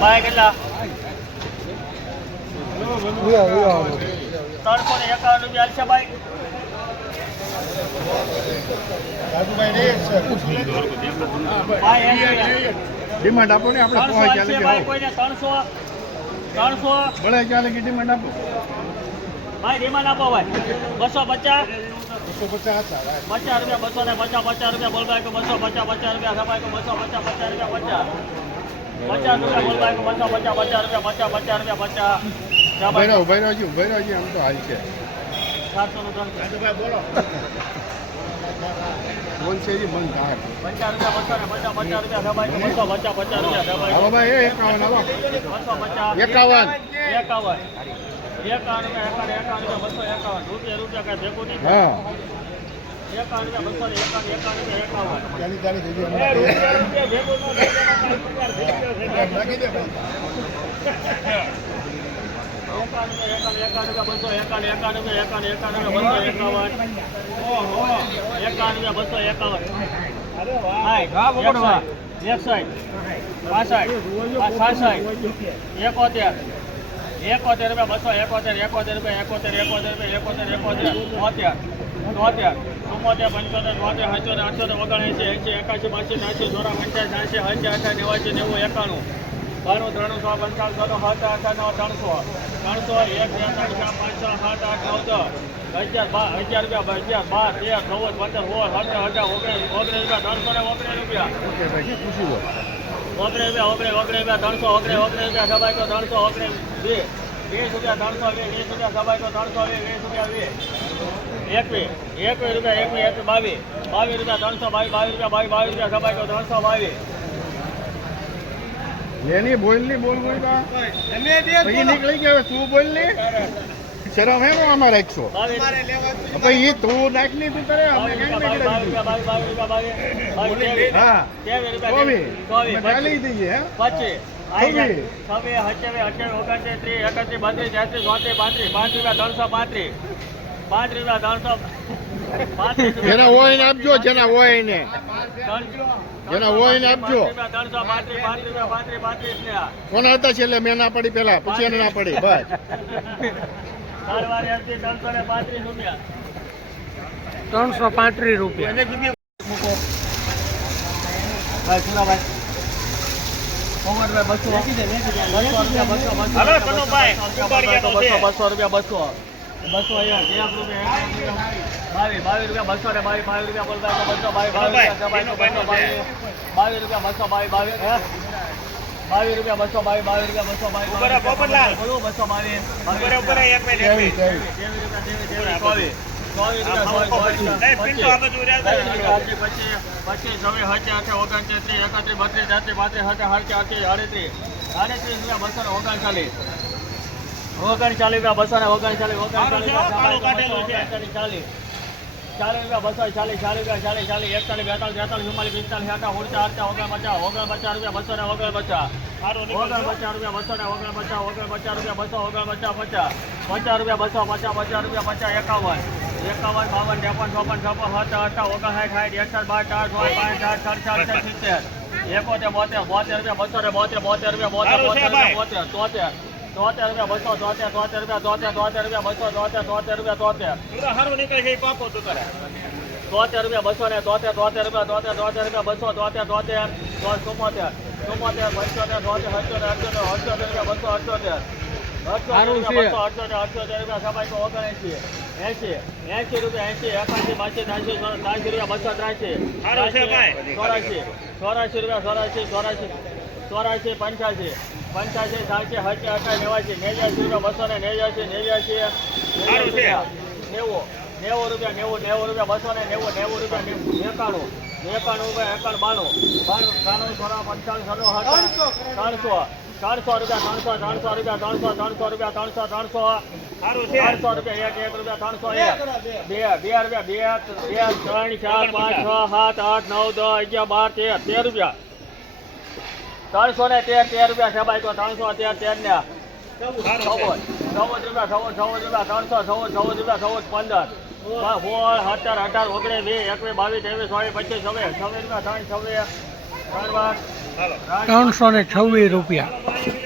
ભાઈ કેટલા? ત્રણસો ને એકાવન રૂપિયા હાલશે ભાઈ. ડિમાન્ડ આપો ને આપણે ત્રણસો ત્રણસો ભલે ચાલે કે ડિમાન્ડ આપો? ભાઈ ડિમાન્ડ આપો ભાઈ. બસો પચાસ. બસો પચાસ પચાસ રૂપિયા બસો ને પચાસ પચાસ રૂપિયા બોલભાઈ તો બસો પચાસ પચાસ રૂપિયા સભાઈ તો બસો પચાસ પચાસ રૂપિયા પચાસ. પચાસ રૂપિયા બસો પચાસ પચાસ રૂપિયા પચાસ પચાસ રૂપિયા પચાસ. ભૈરવ ભૈરવજી ભૈરવજી આમ તો હાલ છે. સાતસો નું ત્રણસો બોલો. બોલ છે જી બંધ થાય પચાસ રૂપિયા પચાસ પચાસ રૂપિયા ભાઈ. એકાવન આવો. એકાવન. એકાવન. એકાવન રૂપિયા એકાવન એકાવન રૂપિયા બસો એકાવન. રૂપિયા રૂપિયા કાંઈ ભેગું નહીં. હા. એકાવન બસો ને એકાવન એકાવન રૂપિયા એકાવન. રૂપિયા રૂપિયા ભેગું. બસો એકાવન રૂપિયા એકાવન એકાવન બસો એકાવન રૂપિયા બસો એકાવન સાઠ, એકસાઠ, પાસઠ સાસઠ એકોતેર એકોતેર રૂપિયા, બસો એકોતેર એકોતેર રૂપિયા, એકોતેર એકોતેર રૂપિયા, એકોતેર એકોતેર તોતેર તોતેર ચુમ્મોતેર, પંચોતેર તોતેર હચોતેર અઠ્યોતેર ઓગણએંસી એંસી એકાસી બાસી ત્યાંસી ચોરા પંચ્યાસી એંસી એંસી અઠા નેવાસી નેવું, એકાણું બાણું ત્રણું સો, પંચાવન, સો સાત, આઠ નવ, ત્રણસો ત્રણસો, એક, બે, ત્રણ, ચાર, પાંચ, છ, સાત, આઠ, નવ, દસ, અગિયાર, બાર, અગિયાર રૂપિયા અગિયાર, બાર, તેર, ચૌદ, પંદર, સોળ, સત્તર, અઢાર, ઓગણીસ ઓગણીસ રૂપિયા, ત્રણસો ને ઓગણીસ રૂપિયા. ઓગણીસ રૂપિયા ઓગણીસ ઓગણીસ રૂપિયા ત્રણસો ઓગણીસ ઓગણીસ રૂપિયા સબાઈ તો ત્રણસો ઓગણીસ બે. વીસ રૂપિયા ત્રણસો વીસ વીસ રૂપિયા સબાઈ તો ત્રણસો વીસ વીસ રૂપિયા વીસ એકવીસ એકવીસ રૂપિયા એકવીસ એકવીસ બાવીસ. બાવીસ રૂપિયા ત્રણસો બાવીસ બાવીસ રૂપિયા બાવીસ બાવીસ રૂપિયા સબાઈ તો ત્રણસો બાવીસ. એની બોલની બોલ બોલ બા પછી નીકળી ગયો તું બોલની શરમ હે નો અમારે એકસો બાવીસ. પછી ઈ તું નાખની તું કરે અમે કઈ હા. ચાલી દઈએ રૂપિયા જેના હોય ને આપજો જેના હોય ને જેના હોય ને આપજો. કોના હતા છેલ્લે? મેં ના પડી પેલા પછી એને ના પડી. બસ. ત્રણસો પાંત્રીસ રૂપિયા. બસો. બસો રૂપિયા બસો બસો અહીંયા બાવીસ બાવીસ રૂપિયા બસો ને બાવીસ બાવીસ રૂપિયા બોલતા બસો બાવીસ બાવીસ રૂપિયા બાવીસ. બાવીસ રૂપિયા બસો બાવીસ બાવીસ? બાવીસ રૂપિયા બસો બાવીસ બાવીસ રૂપિયા બસો બાવીસ બોલો બસો બાવીસ રૂપિયા. ચોવીસ ચોવીસ રૂપિયા ચોવીસ ચોવીસ પચીસ. છવ્વીસ સત્યા અઠે ઓગણત્રીસ ત્રીસ એકત્રીસ બત્રીસ તેત્રીસ પાંત્રીસ અડતીસ અડતીસ આડત્રીસ આડત્રીસ રૂપિયા બસો ને ઓગણચાલીસ. ઓગણચાલીસ રૂપિયા બસો ને ઓગણચાલીસ ઓગણચાલીસ ઓગણચાલીસ ચાલીસ. ચાલીસ રૂપિયા બસો ચાલીસ ચાલીસ રૂપિયા ચાલીસ ચાલીસ એકતાલીસ બેતાલીસ બેતાલીસ ચુમ્માલીસ પિસ્તાલીસ આટા ઓગણચાસ અડતા ઓગણપચાસ બચા રૂપિયા બસો ને ઓગણપચાસ. ઓગણપચાસ રૂપિયા બસો ને ઓગણપચાસ ઓગણપચાસ રૂપિયા બસો ઓગણપચાસ પચાસ. પચાસ રૂપિયા બસો પચાસ પચાસ રૂપિયા પચાસ એકાવન. એકાવન બાવન ત્રેપન ચોપન છપ્પન સત્તર અઠા ઓગણસાઠ સાઠ એકસઠ બાર ચાર છ પાંચ સાઠ સાઠ ચાર સિત્તેર એકોતેર બોતેર બોતેર રૂપિયા બસો ને બોતેર બોતેર રૂપિયા બોતેર બોતેર બોતેર તોતેર તોતેર રૂપિયા બસો તોતેર તોતેર રૂપિયા તોતેર તોતેર રૂપિયા બસો તોતેર તોતેર રૂપિયા તોતેર. તોતેર રૂપિયા બસો ને તોતેર તોતેર રૂપિયા તોતેર તોતેર રૂપિયા બસો તોતેર તોતેર ચુમ્મોતેર ચુમ્મોતેર પંચોતેર તોતેર અઠ્યોતેર અઠ્યોતેર અઠ્યોતર રૂપિયા બસો ચોરાશી રૂપિયા સબાઈ તો ચોરાસી પંચ્યાસી પંચ્યાસી સાતસી સાતસી અઠાઈ નેવાસી નેવ્યાસી રૂપિયા બસો ને નેવ્યાસી નેવ્યાસી નેવું નેવું રૂપિયા નેવું નેવું રૂપિયા બસો ને નેવું નેવું રૂપિયા નેવું એકાણું એકાણું રૂપિયા એકાણું બાણું બાણું ત્રાણું સોળા પંચાણું સનો ત્રણસો ત્રણસો રૂપિયા. ત્રણસો ત્રણસો રૂપિયા ત્રણસો ત્રણસો રૂપિયા ત્રણસો ત્રણસો ત્રણસો રૂપિયા એક એક રૂપિયા ત્રણસો એક. બે. બે રૂપિયા બે બે ત્રણ ચાર પાંચ છ સાત આઠ નવ દસ અગિયાર બાર તેર તેર રૂપિયા. ત્રણસો ને તેર તેર રૂપિયા સબાઈ તો ત્રણસો તેર તેર ને ચૌદ. ચૌદ રૂપિયા ચૌદ ચૌદ રૂપિયા ત્રણસો ચૌદ ચૌદ રૂપિયા ચૌદ પંદર. સોળ સત્તર અઢાર ઓગણીસ વીસ એકવીસ બાવીસ ત્રેવીસ ચોવીસ પચીસ છવ્વીસ છવ્વીસ રૂપિયા ત્રણ છવ્વીસ ત્રણસો ને છવ્વીસ રૂપિયા.